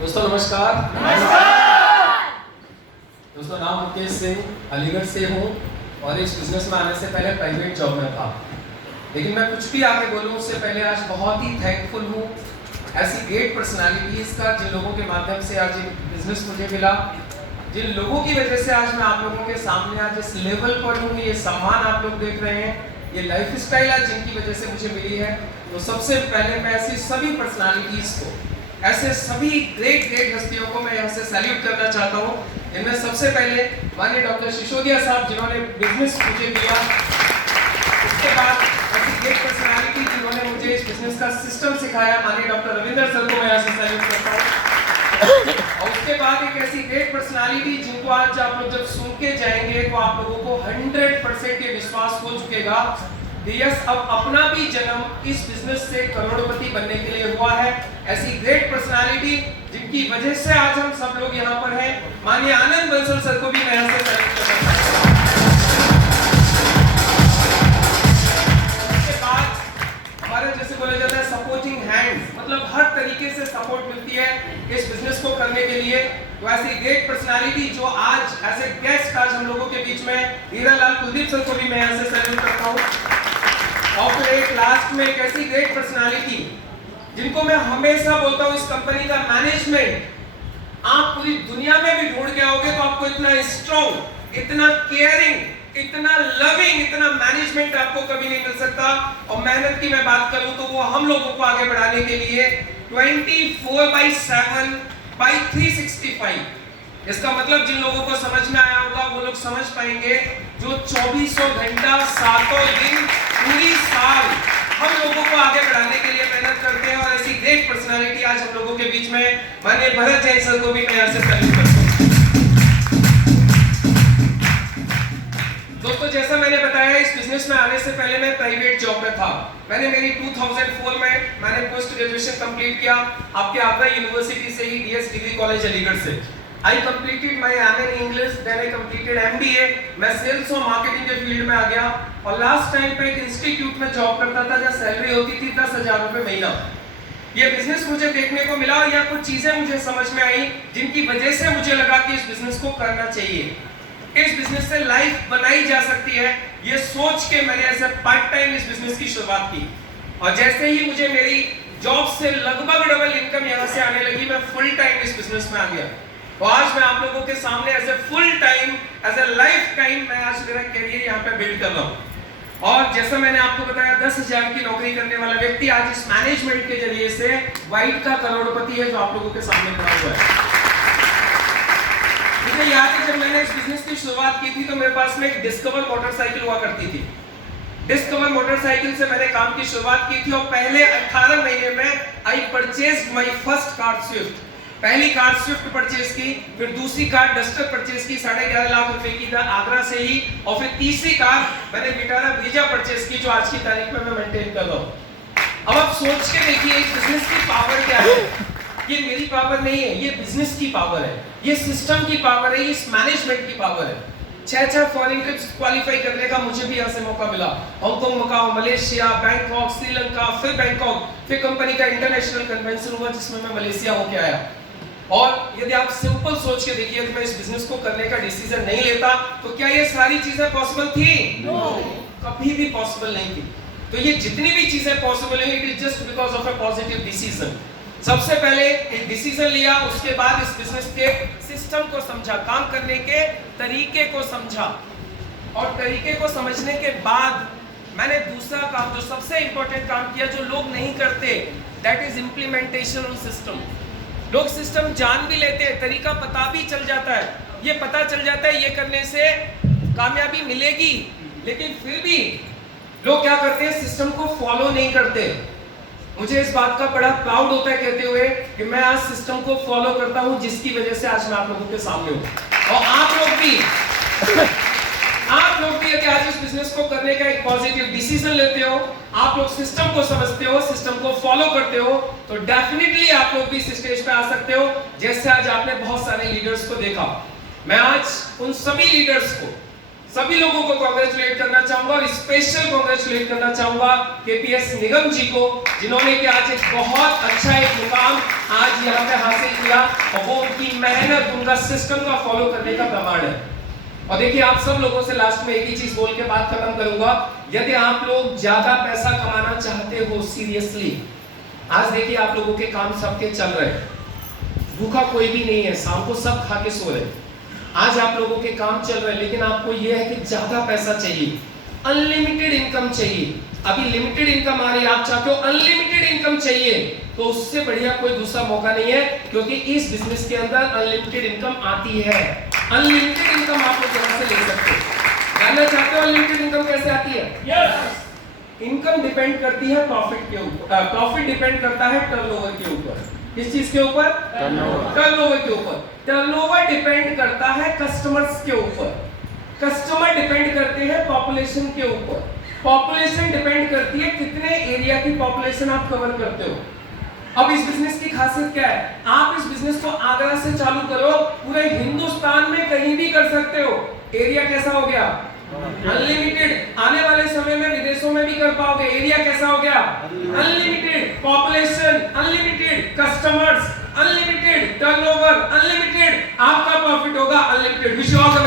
दोस्तों नमस्कार। दोस्तों नाम मुकेश सिंह, अलीगढ़ से हूँ और इस बिजनेस में आने से पहले प्राइवेट जॉब में था। लेकिन मैं कुछ भी आगे बोलूँ उससे पहले आज बहुत ही थैंकफुल हूँ ऐसी ग्रेट पर्सनालिटीज का जिन लोगों के माध्यम से आज एक बिजनेस मुझे मिला, जिन लोगों की वजह से आज मैं आप लोगों के सामने आज इस लेवल पर हूँ। ये सम्मान आप लोग देख रहे हैं, ये लाइफ स्टाइल आज जिनकी वजह से मुझे मिली है। तो सबसे पहले मैं ऐसी सभी पर्सनालिटीज को, ऐसे सभी ग्रेट हस्तियों को मैं यहाँ से सैल्यूट करना चाहता हूँ। इनमें सबसे पहले माननीय डॉक्टर सिसोदिया साहब जिन्होंने बिजनेस मुझे दिया, उसके बाद ऐसी ग्रेट पर्सनालिटी जिन्होंने मुझे इस बिजनेस का सिस्टम सिखाया, माननीय डॉक्टर रविंद्र सर को मैं यहाँ से सैल्यूट करता हूँ। और उसके बाद एक ऐसी ग्रेट पर्सनालिटी जिनको आज आप लोग जब सुन के जाएंगे तो आप लोगों को 100% ये विश्वास हो चुकेगा कि यस, अब अपना भी जन्म इस बिजनेस से करोड़पति बनने के लिए हुआ है। ऐसी ग्रेट पर्सनालिटी जिनकी वजह से आज हम सब लोग यहाँ पर हैं, माननीय आनंद बंसल सर को भी मैं यहाँ से सैल्यूट करता हूँ। उसके बाद हमारे जैसे बोला जाता है सपोर्टिंग हैंड्स, मतलब हर तरीके से सपोर्ट मिलती है इस बिजनेस को करने के लिए। तो ऐसी ग्रेट पर्सनालिटी जो आज एज ए गेस्ट आज हम लोगों के बीच में, हीरालाल कुलदीप सर को भी मैं यहाँ से सैल्यूट करता हूँ। और फिर एक लास्ट में एक ऐसी ग्रेट पर्सनालिटी जिनको मैं हमेशा बोलता हूँ, इस कंपनी का मैनेजमेंट आप पूरी दुनिया में भी ढूंढ के आओगे तो आपको इतना स्ट्रॉन्ग, इतना केयरिंग, इतना लविंग, इतना मैनेजमेंट आपको कभी नहीं मिल सकता। और मेहनत की मैं बात करूं तो वो हम लोगों को आगे बढ़ाने के लिए 24/7 by 365, इसका मतलब जिन लोगों को समझ में आया होगा वो लोग समझ पाएंगे, जो 24 घंटा 7 दिन पूरी साल हम लोगों को आगे बढ़ाने के लिए मेहनत करते हैं। और ऐसी ग्रेट पर्सनालिटी आज हम लोगों के बीच में माननीय भरत जैन सर को भी मैं यहाँ से सैल्यूट करता हूँ। दोस्तों जैसा मैंने बताया, इस बिजनेस में आने से पहले मैं प्राइवेट जॉब में था। मैंने मेरी 2004 में मैंने पोस्ट ग्रेजुएशन कंप्लीट किया आपके आगरा यूनिवर्सिटी से ही, डीएस डिग्री कॉलेज अलीगढ़ से। I completed my MA in English, then I completed MBA। मैं सेल्स और मार्केटिंग के फील्ड में आ गया और लास्ट टाइम पे एक इंस्टीट्यूट में जॉब करता था जहाँ सैलरी होती थी 10,000 रुपए महीना। ये बिजनेस मुझे देखने को मिला या कुछ चीजें मुझे समझ में आई जिनकी वजह से मुझे लगा कि इस बिजनेस को करना चाहिए, इस बिजनेस से लाइफ बनाई जा सकती है। ये सोच के मैंने ऐसे पार्ट टाइम इस बिजनेस की शुरुआत की और जैसे ही मुझे मेरी जॉब से लगभग डबल इनकम यहाँ से आने लगी, मैं फुल टाइम इस बिजनेस में आ गया। और आज मैं आप लोगों के सामने as a full time, as a life time मैं आज मेरा करियर यहाँ पे बिल्ड कर रहा हूँ। और जैसा मैंने आपको बताया 10,000 की नौकरी करने वाला व्यक्ति आज इस मैनेजमेंट के जरिए से वाइट का करोड़पति है जो आप लोगों के सामने खड़ा हुआ है। मुझे याद है जब मैंने इस बिजनेस की शुरुआत की थी तो मेरे पास में एक डिस्कवर मोटरसाइकिल हुआ करती थी। डिस्कवर मोटरसाइकिल से मैंने काम की शुरुआत की थी और पहले 18 महीने में I purchased my first car Swift. पहली कार स्विफ्ट परचेज की, फिर दूसरी कार डस्टर परचेज की 11.5 लाख रुपए की आगरा से ही, और फिर तीसरी कार मैंने विटारा ब्रीजा परचेज की जो आज की तारीख में मैं मेंटेन कर रहा हूँ। अब आप सोच के देखिए इस बिजनेस की पावर क्या है। ये मेरी पावर नहीं है, ये बिजनेस की पावर है, ये सिस्टम की पावर है, ये इस मैनेजमेंट की पावर है। 6 फॉरेन ट्रिप्स क्वालिफाई करने का मुझे भी यहाँ से मौका मिला। Hong Kong, Macau, Malaysia, Bangkok, Sri Lanka, फिर बैंकॉक, फिर कंपनी का इंटरनेशनल कन्वेंशन हुआ जिसमें मैं मलेशिया होके आया। और यदि आप सिंपल सोच के देखिए कि मैं इस बिजनेस को करने का डिसीजन नहीं लेता तो क्या ये सारी चीजें पॉसिबल थी? कभी भी पॉसिबल नहीं थी। तो ये जितनी भी चीजें पॉसिबल है, it is just because of a positive decision. सबसे पहले एक डिसीजन लिया, उसके बाद इस बिजनेस के सिस्टम को समझा, काम करने के तरीके को समझा, और तरीके को समझने के बाद मैंने दूसरा काम, जो सबसे इंपॉर्टेंट काम किया जो लोग नहीं करते, that is implementation of system. लोग सिस्टम जान भी लेते हैं, तरीका पता भी चल जाता है, ये पता चल जाता है ये करने से कामयाबी मिलेगी, लेकिन फिर भी लोग क्या करते हैं, सिस्टम को फॉलो नहीं करते। मुझे इस बात का बड़ा प्राउड होता है कहते हुए कि मैं आज सिस्टम को फॉलो करता हूं, जिसकी वजह से आज मैं आप लोगों के सामने हूं। और आप लोग भी यदि आज इस बिजनेस को करने का एक पॉजिटिव डिसीजन लेते हो, आप लोग सिस्टम को समझते हो, सिस्टम को फॉलो करते हो, तो डेफिनेटली आप लोग भी इस स्टेज पे आ सकते हो जैसे आज आपने बहुत सारे लीडर्स को देखा। मैं आज उन सभी लीडर्स को, सभी लोगों को कांग्रेचुलेट करना चाहूंगा और स्पेशल कांग्रेचुलेट करना चाहूंगा केपीएस निगम जी को, जिन्होंने कि आज एक बहुत अच्छा एक मुकाम आज यहाँ पे हासिल किया, और वो उनकी मेहनत, उनका सिस्टम का फॉलो करने का प्रमाण है। और देखिए आप सब लोगों से लास्ट में एक ही चीज बोल के बात खत्म करूंगा, यदि आप लोग ज्यादा पैसा कमाना चाहते हो सीरियसली, आज देखिए आप लोगों के काम सबके चल रहे हैं, भूखा कोई भी नहीं है, शाम को सब खा के सो रहे हैं, आज आप लोगों के काम चल रहे हैं, लेकिन आपको यह है कि ज्यादा पैसा चाहिए, अनलिमिटेड इनकम चाहिए। अभी लिमिटेड इनकम आ रही है, आप चाहते हो अनलिमिटेड इनकम चाहिए, तो उससे बढ़िया कोई दूसरा मौका नहीं है, क्योंकि इस बिजनेस के अंदर अनलिमिटेड इनकम आती है। अनलिमिटेड इनकम आप लोग यहाँ से ले सकते हो। जानना चाहते हो अनलिमिटेड इनकम कैसे आती है? यस। इनकम डिपेंड करती है प्रॉफिट के ऊपर, प्रॉफिट डिपेंड करता है टर्नओवर के ऊपर। किस चीज के ऊपर? टर्नओवर के ऊपर। टर्नओवर डिपेंड करता है कस्टमर्स के ऊपर, कस्टमर डिपेंड करते हैं पॉपुलेशन के ऊपर, पॉपुलेशन डिपेंड करती है कितने एरिया की पॉपुलेशन आप कवर करते हो। अब इस बिजनेस की खासियत क्या है? आप इस बिजनेस को आगरा से चालू करो, पूरे हिंदुस्तान में कहीं भी कर सकते हो। एरिया कैसा हो गया? अनलिमिटेड। आने वाले समय में विदेशों में भी कर पाओगे। एरिया कैसा हो गया? Unlimited. Population unlimited, customers unlimited, turnover unlimited, आपका प्रॉफिट होगा unlimited. Wish you all the